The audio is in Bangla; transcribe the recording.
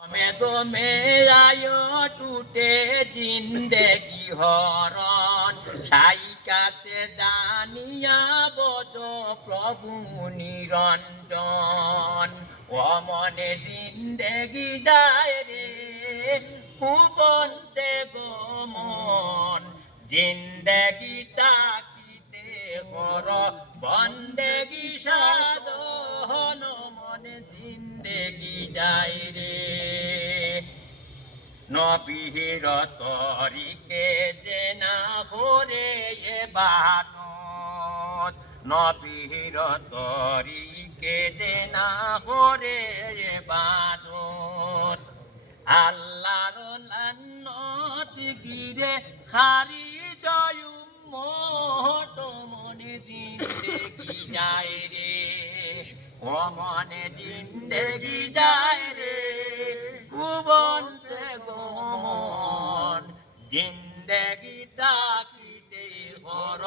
গমে গমে আয় টুটে জিন্দেগি হরণ। সাইকাতে দানিয়া বদ প্রভু নিরঞ্জন। অমনে জিন্দেগি দায় রে, কুবন্তে গমন। জিন্দেগি তাকিতে হর বন্দেগি সাধন। মনে জিন্দেগি যায় রে। নবীর তরিকে যে না করে এ বাদত নবীর তরিকে যে না করে এ বাদত আল্লাহর লান্নত গিরে খারি দয়ুম মত মনে জিন্দেগি যায় রে। ও মনে জিন্দেগি যায় রে। গমন জিন্দেগি তাকিতে হর